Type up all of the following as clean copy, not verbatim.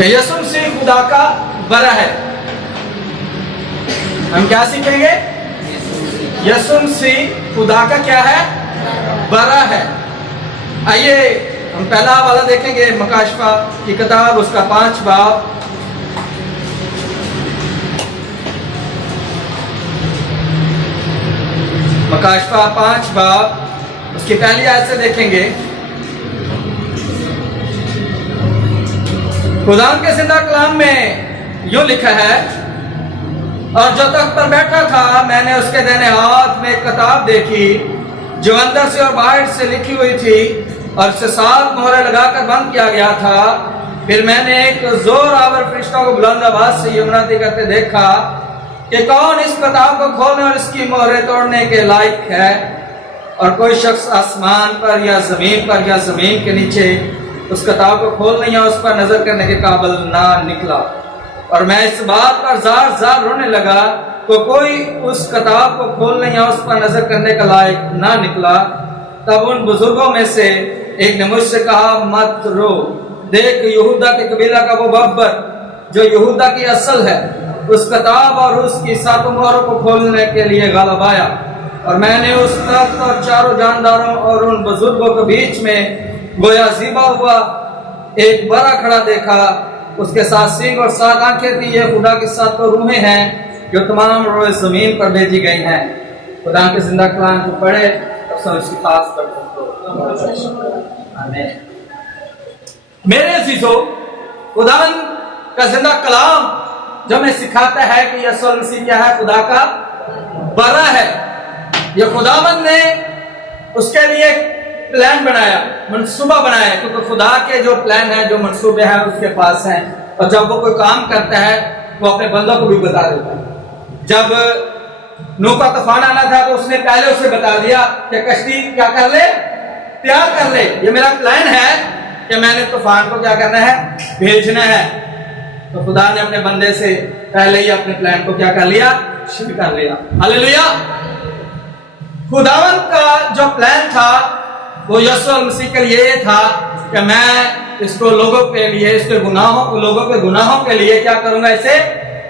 کہ یسوع مسیح خدا کا برا ہے. ہم کیا سیکھیں گے؟ یسوع مسیح خدا کا کیا ہے؟ برا ہے. آئیے ہم پہلا حوالہ دیکھیں گے مکاشفہ کی کتاب اس کا 5 باب. مکاشفہ 5 باب اس کی پہلی آیت سے دیکھیں گے. خدا کے زندہ کلام میں یوں لکھا ہے، اور جو تخت پر بیٹھا تھا میں نے اس کے دائیں ہاتھ میں ایک کتاب دیکھی جو اندر سے اور باہر سے لکھی ہوئی تھی اور اسے 7 مہریں لگا کر بند کیا گیا تھا. پھر میں نے ایک زور آور فرشتہ کو بلند آواز سے یہ منادی کرتے دیکھا کہ کون اس کتاب کو کھولنے اور اس کی مہریں توڑنے کے لائق ہے. اور کوئی شخص آسمان پر یا زمین پر یا زمین کے نیچے اس کتاب کو کھولنے یا اس پر نظر کرنے کے قابل نہ نکلا. اور میں اس بات پر زار زار رونے لگا تو کوئی اس کتاب کو کھولنے یا اس پر نظر کرنے کا لائق نہ نکلا. تب ان بزرگوں میں سے ایک نے مجھ سے کہا، مت رو، دیکھ یہودا کے قبیلہ کا وہ بابر جو یہودا کی اصل ہے اس کتاب اور اس کی 7 مہروں کو کھولنے کے لیے غالب آیا. اور میں نے اس تخت اور چاروں جانداروں اور ان بزرگوں کے بیچ میں گویا زیبا ہوا ایک بڑا کھڑا دیکھا. اس کے 7 سینگ اور 7 آنکھیں تھی. یہ خدا کی 7 روحیں ہیں جو تمام روئے زمین پر بھیجی گئی ہیں. خدا کے زندہ کلام کو پڑھے اور سب اس کی خاص کرتے آمین. میرے عزیزو، خدا کا زندہ کلام جو ہمیں سکھاتا ہے کہ یسوع مسیح کیا ہے؟ خدا کا برا ہے. یہ خداوند نے اس کے لیے پلان بنایا، منصوبہ بنایا، کیونکہ خدا کے جو پلان ہیں، جو منصوبے ہیں اس کے پاس ہیں. اور جب وہ کوئی کام کرتا ہے وہ اپنے بندوں کو بھی بتا دیتا ہے. جب نوح کا طوفان آنا تھا تو اس نے پہلے اسے بتا دیا کہ کشتی کیا کر لے؟ تیار کر لے. یہ میرا پلان ہے کہ میں نے طوفان کو کیا کرنا ہے؟ بھیجنا ہے. تو خدا نے اپنے بندے سے پہلے ہی اپنے پلان کو کیا کر لیا؟ شروع کر لیا. ہلیلویا. خداوند کا جو پلان تھا وہ یسوع مسیح کے لیے یہ تھا کہ میں اس کو لوگوں کے لیے، اس کے گناہوں، لوگوں کے گناہوں کے لیے کیا کروں گا؟ اسے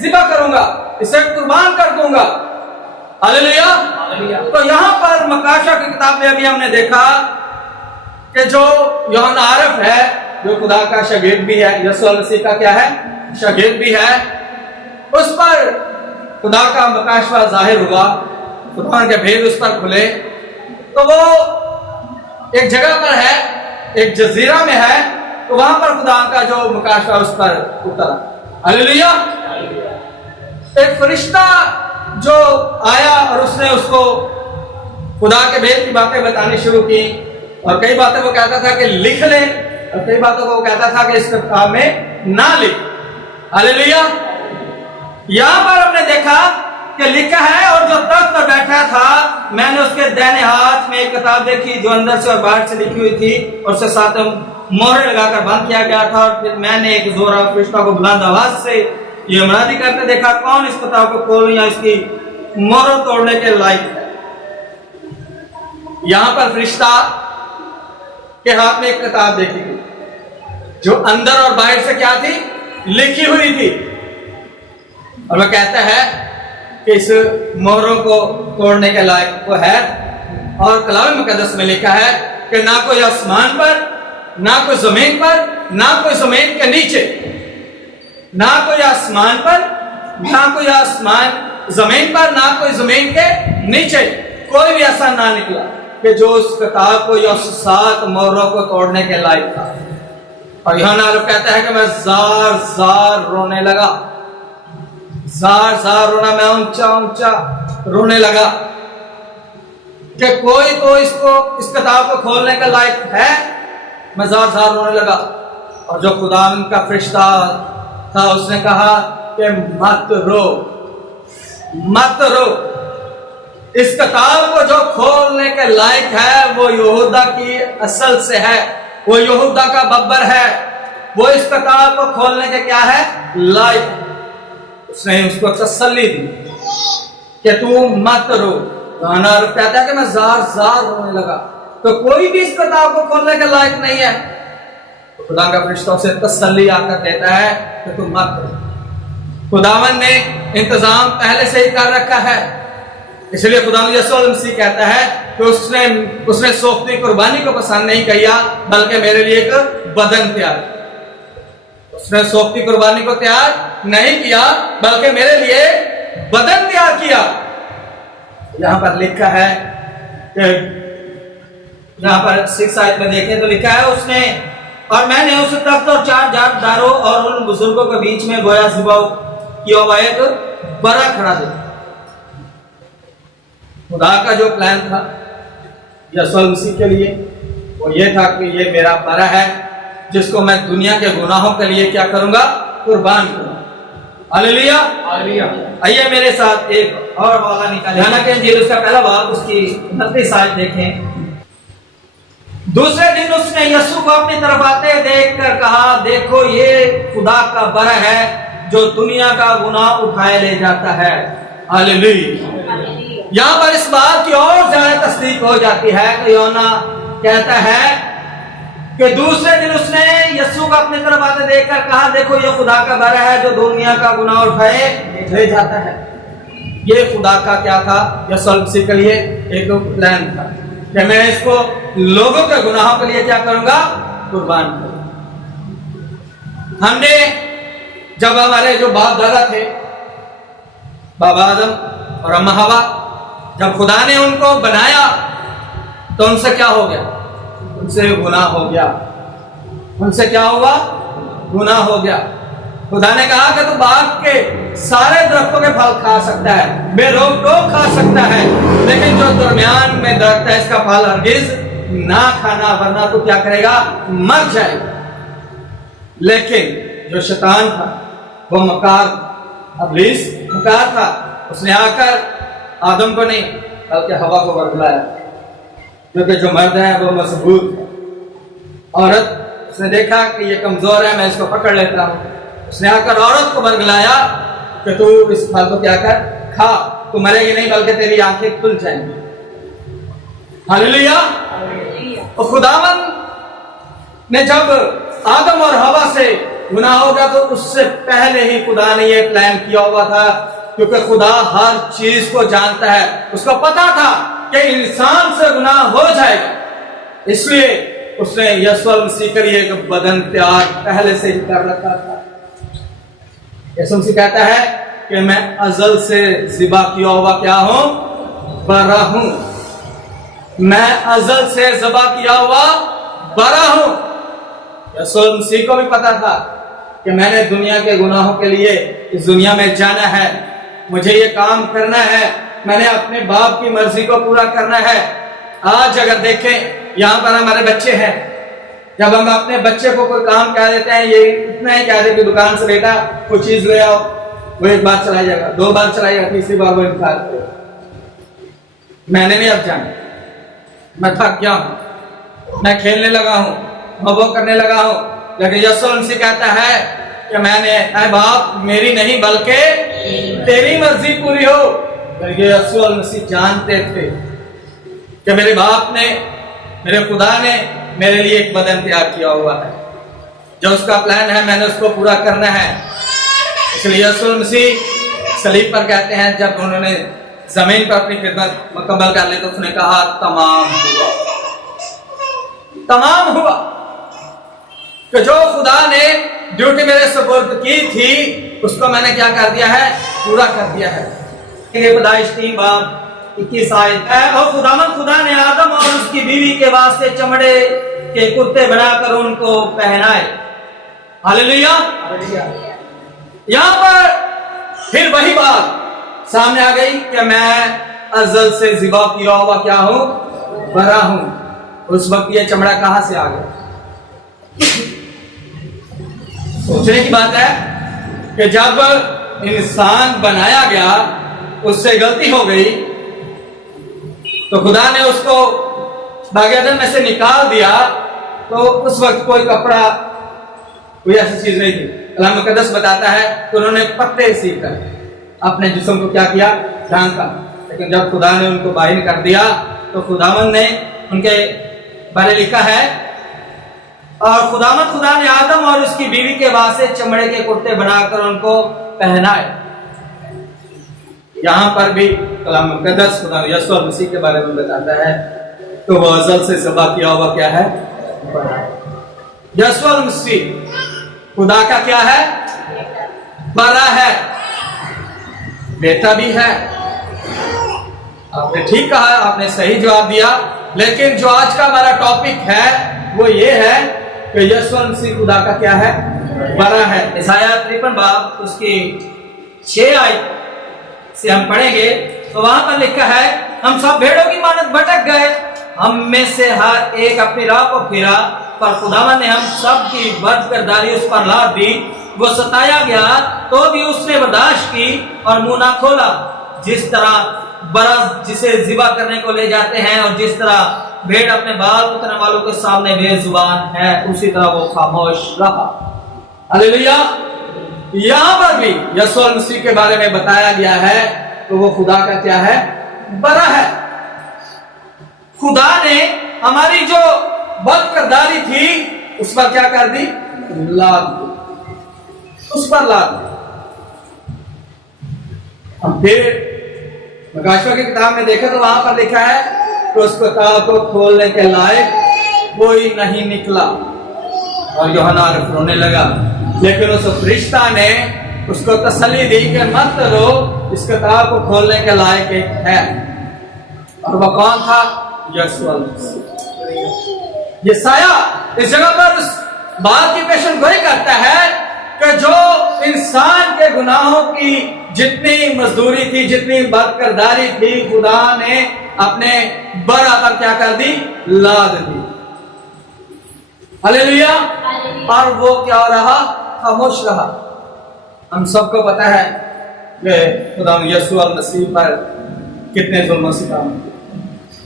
ذبح کروں گا، اسے قربان کر دوں گا. ہلیلویا. تو یہاں پر مکاشفہ کی کتاب میں ابھی ہم نے دیکھا کہ جو یوحنا عارف ہے، جو خدا کا شاگرد بھی ہے، یسوع مسیح کا کیا ہے؟ شاگرد بھی ہے، اس پر خدا کا مکاشفہ ظاہر ہوا، خدا کے بھید اس پر کھلے. تو وہ ایک جگہ پر ہے، ایک جزیرہ میں ہے، تو وہاں پر خدا کا جو مکاشفہ اس پر اترا. ہلیلویا. ایک فرشتہ جو آیا اور اس نے اس کو خدا کے بھید کی باتیں بتانی شروع کی. اور کئی باتیں وہ کہتا تھا کہ لکھ لے، اور کئی باتوں کو وہ کہتا تھا کہ اس کتاب میں نہ لکھ. ہلیلویا. یہاں پر ہم نے دیکھا کہ لکھا ہے، اور جو تخت پر بیٹھا تھا میں نے اس کے دائیں ہاتھ میں ایک کتاب دیکھی جو اندر سے اور باہر سے لکھی ہوئی تھی اور اسے 7 مہریں لگا کر بند کیا گیا تھا. اور پھر میں نے ایک زور آور فرشتہ کو بلند آواز سے یہ منادی کرتے دیکھا، کون اس کتاب کو کھولنے یا اس کی مہروں توڑنے کے لائق ہے؟ یہاں پر فرشتہ کے ہاتھ میں ایک کتاب دیکھی گئی جو اندر اور باہر سے کیا تھی؟ لکھی ہوئی تھی. اور وہ کہتا ہے کہ اس مہروں کو توڑنے کے لائق وہ ہے. اور کلام مقدس میں لکھا ہے کہ نہ کوئی آسمان پر، نہ کوئی زمین پر، نہ کوئی زمین کے نیچے، نہ کوئی آسمان پر، نہ کوئی آسمان زمین پر، نہ کوئی زمین کے نیچے کوئی بھی ایسا نہ نکلا کہ جو اس کتاب کو یا 7 مہروں کو توڑنے کے لائق تھا. اور یوحنا عارف کہتا ہے کہ میں زار زار رونے لگا، زار زار رونا، میں اونچا اونچا رونے لگا کہ کوئی تو اس کتاب کو کھولنے کا لائق ہے. میں زار زار رونے لگا. اور جو خدا کا فرشتہ تھا اس نے کہا کہ مت رو، مت رو. اس کتاب کو جو کھولنے کے لائق ہے وہ یہودا کی اصل سے ہے، وہ یہودا کا ببر ہے، وہ اس کتاب کو کھولنے کے کیا ہے؟ لائق. اس نے اس کو تسلی دی کہ تو مت رو. یوحنا عارف کہتا ہے کہ میں زار زار رونے لگا. تو کوئی بھی اس کتاب کو کھولنے کے لائق نہیں ہے. तो खुदा का फरिश्तों से तसल्ली आकर देता है कि तुम मत करो। खुदावन ने इंतजाम पहले से ही कर रखा है, इसलिए खुदा यीशु मसीह कहता है कि उसने सोखती कुर्बानी को पसंद नहीं किया, बल्कि मेरे लिए एक बदन तैयार। उसने सोखती कुर्बानी को तैयार नहीं किया, बल्कि मेरे लिए बदन तैयार किया। यहां पर लिखा है कि यहां पर 6 आयत में देखें तो लिखा है उसने, और मैंने उस तख्त और 4 जाटदारों और उन बुजुर्गों के बीच में गोया ज़िबा किया हुआ एक बड़ा खड़ा देखा। खुदा का जो प्लान था यीशु मसीह के लिए वो ये था कि ये मेरा बड़ा है जिसको मैं दुनिया के गुनाहों के लिए क्या करूंगा, कुर्बान करूंगा। Hallelujah, hallelujah. आइए मेरे साथ एक और वाला निकालें, यूहन्ना के इंजील उसका पहला बाब उसकी 29 आयत देखें। दूसरे दिन उसने यीशु को अपनी तरफ आते देखकर कहा, देखो ये खुदा का बड़ा है जो दुनिया का गुनाह उठाए ले जाता है। हालेलुया। यहाँ पर इस बात की और ज्यादा तस्दीक हो जाती है कि यूहन्ना कहता है कि दूसरे दिन उसने यीशु को अपनी तरफ आते देखकर कहा, देखो ये खुदा का बड़ा है जो दुनिया का गुनाह उठाए ले जाता है। ये खुदा का क्या था, यीशु मसीह के लिए एक प्लान था कि मैं इसको लोगों के गुनाहों के लिए क्या करूंगा, कुर्बान करूंगा। हमने जब हमारे जो बाप दादा थे, बाबा आदम और अम्मा हवा, जब खुदा ने उनको बनाया तो उनसे क्या हो गया, उनसे गुनाह हो गया। उनसे क्या हुआ, गुनाह हो गया। खुदा ने कहा कि तू बाग के सारे दरख्तों के फल खा सकता है, बेरोक टोक खा सकता है, लेकिन जो दरमियान में दरख्त है इसका फल हरगिज ना खाना, वरना तू क्या करेगा, मर जाएगा। लेकिन जो शैतान था वो मकार, इब्लीस मकार था। उसने आकर आदम को नहीं बल्कि हवा को बरगलाया, क्योंकि जो मर्द है वो मजबूत है। औरत उसने देखा कि ये कमजोर है, मैं इसको पकड़ लेता हूं। उसने आकर औरत को बरगलाया कि तू इस फल को क्या कर, खा, तू मरेगी नहीं बल्कि तेरी आंखें खुल जाएंगी। हालेलुया। और खुदावन ने जब आदम और हवा से गुनाह हो गया तो उससे पहले ही खुदा ने ये प्लान किया हुआ था, क्योंकि खुदा हर चीज को जानता है। उसको पता था कि इंसान से गुनाह हो जाएगा, इसलिए उसने यीशु मसीह के लिए एक बदन तैयार पहले से ही कर रखा था। यीशु मसीह कहता है कि मैं अज़ल से ज़िबा किया हुआ क्या हूं, बरा हूं। मैं अज़ल से ज़िबा किया हुआ बरा हूं। यीशु मसीह को भी पता था कि मैंने दुनिया के गुनाहों के लिए इस दुनिया में जाना है, मुझे ये काम करना है, मैंने अपने बाप की मर्जी को पूरा करना है। आज अगर देखें यहाँ पर हमारे बच्चे हैं, जब हम अपने बच्चे को कोई काम कह देते हैं, ये इतना ही कह दे कि दुकान से बेटा कोई चीज ले आओ, वो 1 बार चला जाएगा, 2 बार चलाएगा, तीसरी बार वो इनकार करेगा, मैंने नहीं अब जाना, मैं थक गया हूं, मैं खेलने लगा हूं, मैं वो करने लगा हूं। लेकिन यीशु मसीह कहता है कि मैंने, ऐ बाप मेरी नहीं बल्कि तेरी मर्जी पूरी हो। बल्कि यीशु मसीह जानते थे कि मेरे बाप ने, मेरे खुदा ने मेरे लिए एक बदन तैयार किया हुआ है, जो उसका प्लान है मैंने उसको पूरा करना है। इसलिए यीशु मसीह सलीब पर कहते हैं, जब उन्होंने जमीन पर अपनी खिदमत मुकम्मल कर ली तो उसने कहा तमाम हुआ, तमाम हुआ। कि जो खुदा ने ड्यूटी मेरे सुपुर्द की थी उसको मैंने क्या कर दिया है, पूरा कर दिया है। पैदाइश 3 बाब 21 आयत है, और खुदा ने आदम और उसकी बीवी के वास्ते चमड़े के कुर्ते बनाकर उनको पहनाए। हालेलुया। यहां पर फिर वही बात सामने आ गई कि मैं अज़ल से ज़िबा किया हुआ क्या हूं, बरा हूं। उस वक्त ये चमड़ा कहां से आ गया? सोचने की बात है कि जब इंसान बनाया गया, उससे गलती हो गई तो खुदा ने उसको बागेदन में से निकाल दिया, तो उस वक्त कोई कपड़ा, कोई ऐसी चीज नहीं थी। कलाम मुकद्दस बताता है कि उन्होंने पत्ते सीकर अपने जिस्म को क्या किया, ढांका। लेकिन जब खुदा ने उनको बाहिर कर दिया तो खुदावन ने उनके बारे लिखा है, और खुदा ने आदम और उसकी बीवी के वास्ते चमड़े के कुर्ते बनाकर उनको पहनाए। यहाँ पर भी कलाम मुकद्दस खुदा यीशु मसीह के बारे में बताता है, तो वो अज़ल से ज़बा किया हुआ क्या है? यीशु मसीह खुदा का क्या है? बड़ा है, बेटा भी है। आपने ठीक कहा, आपने सही जवाब दिया। लेकिन जो आज का हमारा टॉपिक है वो ये है कि यीशु मसीह खुदा का क्या है? बड़ा है। यशायाह 53 बाब उसकी 6 आयत से हम पढ़ेंगे, तो वहां पर लिखा है, हम सब भेड़ों की मानत भटक गए, हम में से हर एक अपनी राह को फिरा, पर खुदावन ने हम सब की बद किरदारी उस पर लाद दी। वो सताया गया तो भी उसने बर्दाश्त की और मुंह ना खोला। जिस तरह बरस जिसे ज़िबा करने को ले जाते हैं और जिस तरह भेड़ अपने बाल कुतरने वालों के सामने बेजुबान है, उसी तरह वो खामोश रहा। हालेलुया। यहाँ पर भी यीशु मसीह के बारे में बताया गया है, तो वो खुदा का क्या है? बड़ा है। खुदा ने हमारी जो बदकिरदारी थी उस पर क्या कर दी? लाद दी, उस पर लाद दी। हम फिर प्रकाशियों की किताब में देखें तो वहां पर लिखा है कि उस किताब को खोलने के लायक कोई नहीं निकला, और यूहन्ना रोने लगा। लेकिन उस फरिश्ता ने उसको तसल्ली दी कि मत रो, इस किताब को खोलने के लायक एक है, और वह कौन था? यीशु मसीह। यशाया इस जगह पर उस बात की पेशन गोई करता है कि जो इंसान के गुनाहों की जितनी मजदूरी थी, जितनी बदकिरदारी थी, खुदा ने अपने बड़ा पर क्या कर दी? लाद दी। हालेलुया। और वो क्या रहा? खामोश रहा। हम सबको पता है कि खुदा यीशु मसीह पर कितने जुल्म सितम,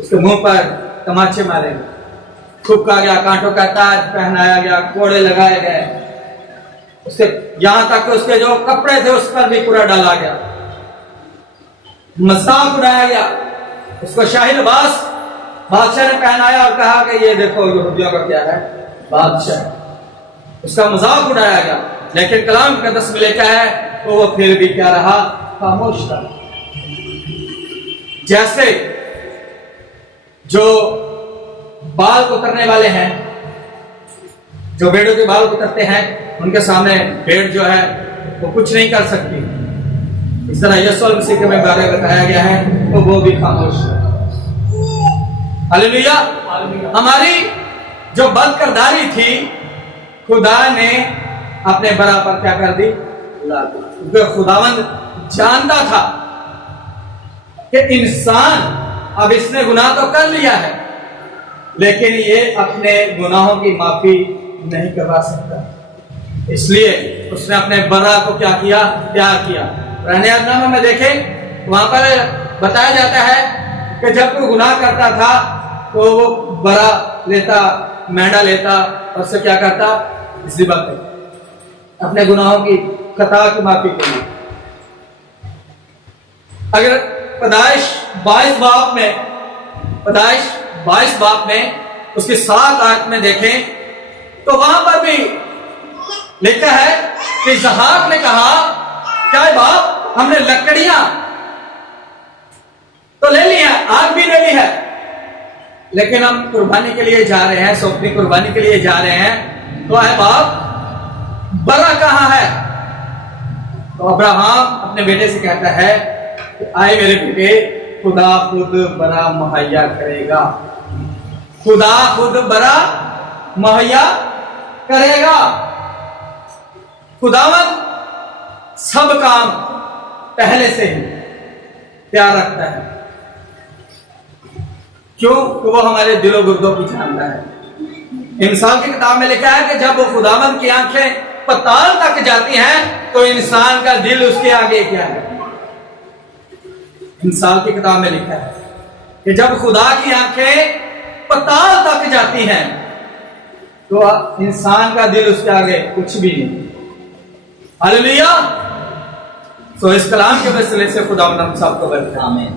उसके मुंह पर तमाचे मारे गए, थूका गया, कांटों का ताज पहनाया गया, कोड़े लगाए गए, उसके यहां तक कि उसके जो कपड़े थे उस पर भी कूड़ा डाला गया, मजाक उड़ाया गया। उसको शाही लिबास बादशाह ने पहनाया और कहा कि ये देखो यहूदियों का क्या है? बादशाह। उसका मजाक उड़ाया गया। लेकिन कलाम मुकद्दस में लिखा है तो वो फिर भी क्या रहा? खामोश रहा। जैसे जो बाल कुतरने वाले हैं, जो भेड़ों के बाल कुतरते हैं, उनके सामने भेड़ जो है वो कुछ नहीं कर सकती, इस तरह यीशु मसीह के बारे में बताया गया है तो वो भी खामोश है। हालेलुया। हमारी जो बदकिरदारी थी, खुदा ने अपने बड़ा पर क्या कर दी? ला दी। क्योंकि खुदावंद जानता था कि इंसान अब इसने गुनाह तो कर लिया है, लेकिन ये अपने गुनाहों की माफी नहीं करवा सकता, इसलिए उसने अपने बड़ा को क्या किया? प्यार किया। रहनियानामा में देखें वहां पर बताया जाता है कि जब कोई गुनाह करता था तो वो बड़ा लेता, मेंढा लेता और उससे क्या करता? ज़िबा करता, अपने गुनाहों की खता की माफी के लिए। अगर पैदाइश 22 बाब में उसके 7 आयत में देखें तो वहां पर भी लिखा है कि इसहाक ने कहा, क्या बाप, हमने लकड़ियां तो ले ली है, आग भी ले ली है, लेकिन हम कुर्बानी के लिए जा रहे हैं, सौंपनी कुर्बानी के लिए जा रहे हैं, तो है बाप बड़ा कहां है? तो अब्राहम अपने बेटे से कहता है कि आए मेरे बेटे, खुदा खुद बड़ा मुहैया करेगा, खुदा खुद बड़ा मुहैया करेगा। खुदावन सब काम पहले से ही तैयार रखता है। क्यों? कि वो हमारे दिलो गुर्दों की जानता है। इंसान की किताब में लिखा है कि जब वो खुदावन की आंखें पताल तक जाती हैं तो इंसान का दिल उसके आगे क्या है? इंसान की किताब में लिखा है कि जब खुदा की आंखें पताल तक जाती हैं तो इंसान का दिल उसके आगे कुछ भी नहीं। हालेलुया। तो इस कलाम के वसीले से खुदा हम सबको बरकत। आमीन।